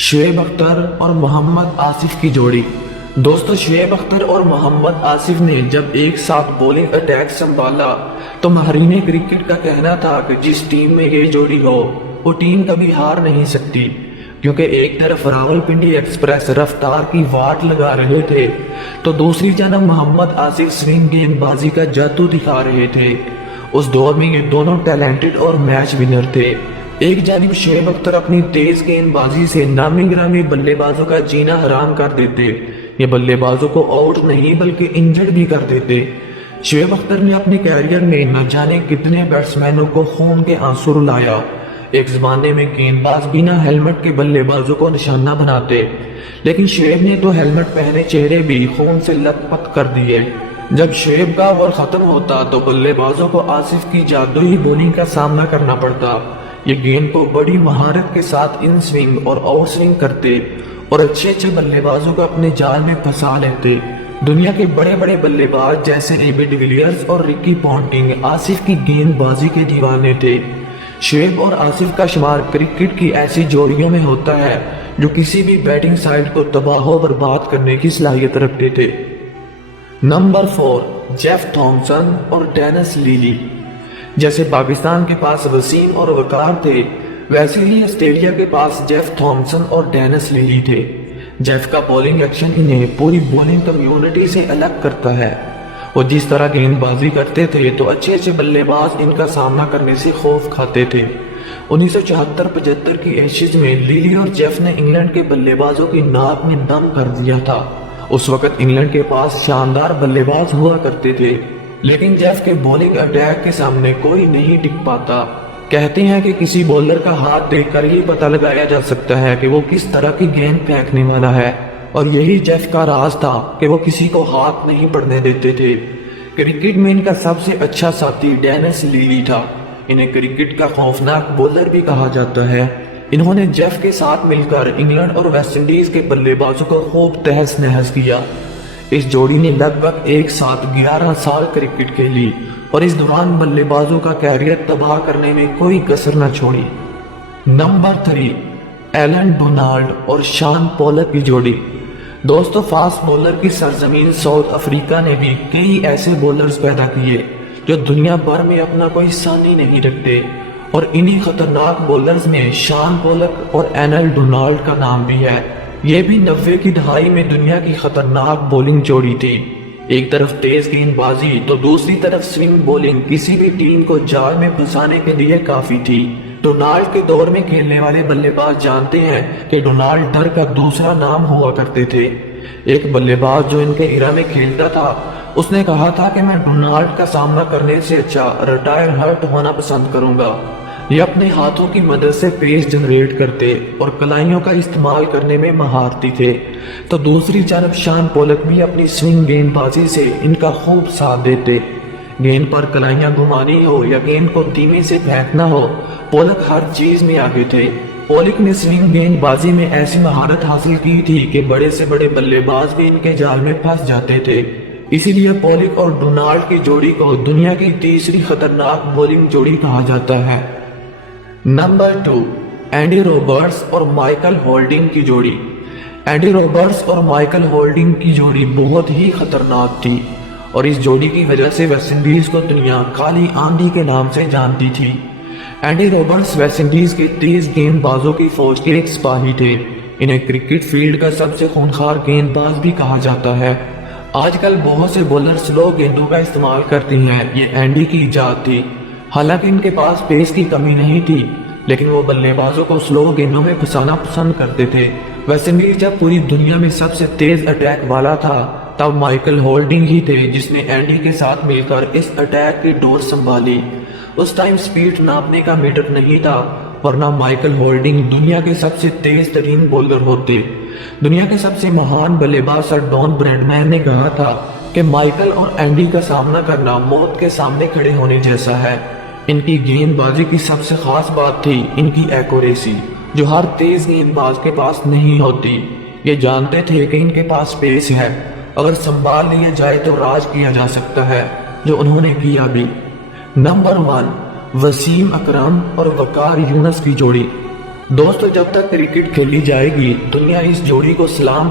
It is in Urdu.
شعیب اختر اور محمد آصف کی جوڑی۔ دوستو، شعیب اختر اور محمد آصف نے جب ایک ساتھ بولنگ اٹیک سنبھالا تو ماہرین کرکٹ کا کہنا تھا کہ جس ٹیم میں یہ جوڑی ہو وہ ٹیم کبھی ہار نہیں سکتی، کیونکہ ایک طرف راولپنڈی ایکسپریس رفتار کی واٹ لگا رہے تھے تو دوسری جانب محمد آصف سوئنگ گیند بازی کا جادو دکھا رہے تھے۔ اس دور میں یہ دونوں ٹیلنٹڈ اور میچ ونر تھے۔ ایک جانب شعیب اختر اپنی تیز گیند بازی سے نامی گرامی بلے بازوں کا جینا حرام کر دیتے، یہ بلے بازوں کو آؤٹ نہیں بلکہ انجرڈ بھی کر دیتے۔ شعیب اختر نے اپنے کیریئر میں نہ جانے کتنے بیٹسمینوں کو خون کے آنسو رلایا۔ ایک زمانے میں گیند باز بنا ہیلمٹ کے بلے بازوں کو نشانہ بناتے، لیکن شعیب نے تو ہیلمٹ پہنے چہرے بھی خون سے لت پت کر دیے۔ جب شعیب کا اوور ختم ہوتا تو بلے بازوں کو آصف کی جادوئی بولنگ کا سامنا کرنا پڑتا۔ یہ گیند کو بڑی مہارت کے ساتھ ان سوئنگ اور آؤٹ سوئنگ کرتے اور اچھے بلے بازوں کو اپنے جال میں پھنسا لیتے۔ دنیا کے بڑے بڑے بلے باز جیسے اے بی ڈیویلیئرز اور رکی پونٹنگ آصف کی گیند بازی کے دیوانے تھے۔ شعیب اور آصف کا شمار کرکٹ کی ایسی جوڑیوں میں ہوتا ہے جو کسی بھی بیٹنگ سائیڈ کو تباہ و برباد کرنے کی صلاحیت رکھتے تھے۔ نمبر 4، جیف تھامسن اور ڈینس لیلی۔ جیسے پاکستان کے پاس وسیم اور وقار تھے، ویسے ہی آسٹریلیا کے پاس جیف تھامسن اور ڈینس لیلی تھے۔ جیف کا بولنگ ایکشن انہیں پوری بولنگ کمیونٹی سے الگ کرتا ہے۔ وہ جس طرح گیند بازی کرتے تھے تو اچھے بلے باز ان کا سامنا کرنے سے خوف کھاتے تھے۔ 1974-75 کی ایشز میں لیلی اور جیف نے انگلینڈ کے بلے بازوں کی ناک میں دم کر دیا تھا۔ اس وقت انگلینڈ کے پاس شاندار بلے باز ہوا کرتے تھے، لیکن جیف کے بولنگ اٹیک کے سامنے کوئی نہیں ٹک پاتا۔ کہتے ہیں کہ کسی بولر کا ہاتھ دیکھ کر یہ پتہ لگایا جا سکتا ہے کہ وہ کس طرح کی گیند پھینکنے والا ہے، اور یہی جیف کا راز تھا کہ وہ کسی کو ہاتھ نہیں پڑنے دیتے تھے۔ کرکٹ میں ان کا سب سے اچھا ساتھی ڈینس لیلی تھا۔ انہیں کرکٹ کا خوفناک بولر بھی کہا جاتا ہے۔ انہوں نے جیف کے ساتھ مل کر انگلینڈ اور ویسٹ انڈیز کے بلے بازوں کو خوب تہس نہس کیا۔ اس جوڑی نے لگ بھگ ایک ساتھ 11 سال کرکٹ کھیلی اور اس دوران بلے بازوں کا کیریئر تباہ کرنے میں کوئی کسر نہ چھوڑی۔ نمبر 3، ایلن ڈونالڈ اور شان پولک کی جوڑی۔ دوستو، فاسٹ بولر کی سرزمین ساؤتھ افریقہ نے بھی کئی ایسے بولرز پیدا کیے جو دنیا بھر میں اپنا کوئی ثانی نہیں رکھتے، اور انہی خطرناک بولرز میں شان پولک اور ایلن ڈونالڈ کا نام بھی ہے۔ یہ بھی 90 کی دہائی میں دنیا کی خطرناک بولنگ جوڑی تھی۔ ایک طرف تیز گیند بازی تو دوسری طرف سوئنگ بولنگ کسی بھی ٹیم کو جال میں پھنسانے کے لیے کافی تھی۔ ڈونالڈ کے دور میں کھیلنے والے بلے باز جانتے ہیں کہ ڈونالڈ ڈر کا دوسرا نام ہوا کرتے تھے۔ ایک بلے باز جو ان کے ایرا میں کھیلتا تھا، اس نے کہا تھا کہ میں ڈونالڈ کا سامنا کرنے سے اچھا ریٹائر ہرٹ ہونا پسند کروں گا۔ یہ اپنے ہاتھوں کی مدد سے پیس جنریٹ کرتے اور کلائیوں کا استعمال کرنے میں مہارتی تھے، تو دوسری جانب شان پولک بھی اپنی سوئنگ گیند بازی سے ان کا خوب ساتھ دیتے۔ گیند پر کلائیاں گھمانی ہو یا گیند کو دھیمے سے پھینکنا ہو، پولک ہر چیز میں آگے تھے۔ پولک نے سوئنگ گیند بازی میں ایسی مہارت حاصل کی تھی کہ بڑے سے بڑے بلے باز بھی ان کے جال میں پھنس جاتے تھے۔ اسی لیے پولک اور ڈونالڈ کی جوڑی کو دنیا کی تیسری خطرناک بولنگ جوڑی کہا جاتا ہے۔ نمبر 2، اینڈی روبرٹس اور مائیکل ہولڈنگ کی جوڑی۔ اینڈی روبرٹس اور مائیکل ہولڈنگ کی جوڑی بہت ہی خطرناک تھی، اور اس جوڑی کی وجہ سے ویسٹ انڈیز کو دنیا کالی آندھی کے نام سے جانتی تھی۔ اینڈی روبرٹس ویسٹ انڈیز کے تیز گیند بازوں کی فوج کے ایک سپاہی تھے۔ انہیں کرکٹ فیلڈ کا سب سے خونخوار گیند باز بھی کہا جاتا ہے۔ آج کل بہت سے بولر سلو گیندوں کا استعمال کرتے ہیں، یہ اینڈی کی ایجاد تھی۔ حالانکہ ان کے پاس پیس کی کمی نہیں تھی، لیکن وہ بلے بازوں کو سلو گیندوں میں پھنسانا پسند کرتے تھے۔ ویسٹ انڈیز جب پوری دنیا میں سب سے تیز اٹیک والا تھا، تب مائیکل ہولڈنگ ہی تھے جس نے اینڈی کے ساتھ مل کر اس اٹیک کی ڈور سنبھالی۔ اس ٹائم سپیڈ ناپنے کا میٹر نہیں تھا، ورنہ مائیکل ہولڈنگ دنیا کے سب سے تیز ترین بولر ہوتے۔ دنیا کے سب سے مہان بلے باز سر ڈون براڈمین نے کہا تھا کہ مائیکل اور اینڈی کا سامنا کرنا موت کے سامنے کھڑے ہونے جیسا ہے۔ ان کی گیند بازی کی سب سے خاص بات تھی ان کی ایکوریسی، جو ہر تیز گیند باز کے پاس نہیں ہوتی۔ یہ جانتے تھے کہ ان کے پاس پیس ہے، اگر سنبھال لیا جائے تو راج کیا جا سکتا ہے، جو انہوں نے کیا بھی۔ نمبر 1، وسیم اکرم اور وقار یونس کی جوڑی۔ دوستو جب تک کرکٹ کھیلی جائے گی دنیا اس جوڑی کو سلام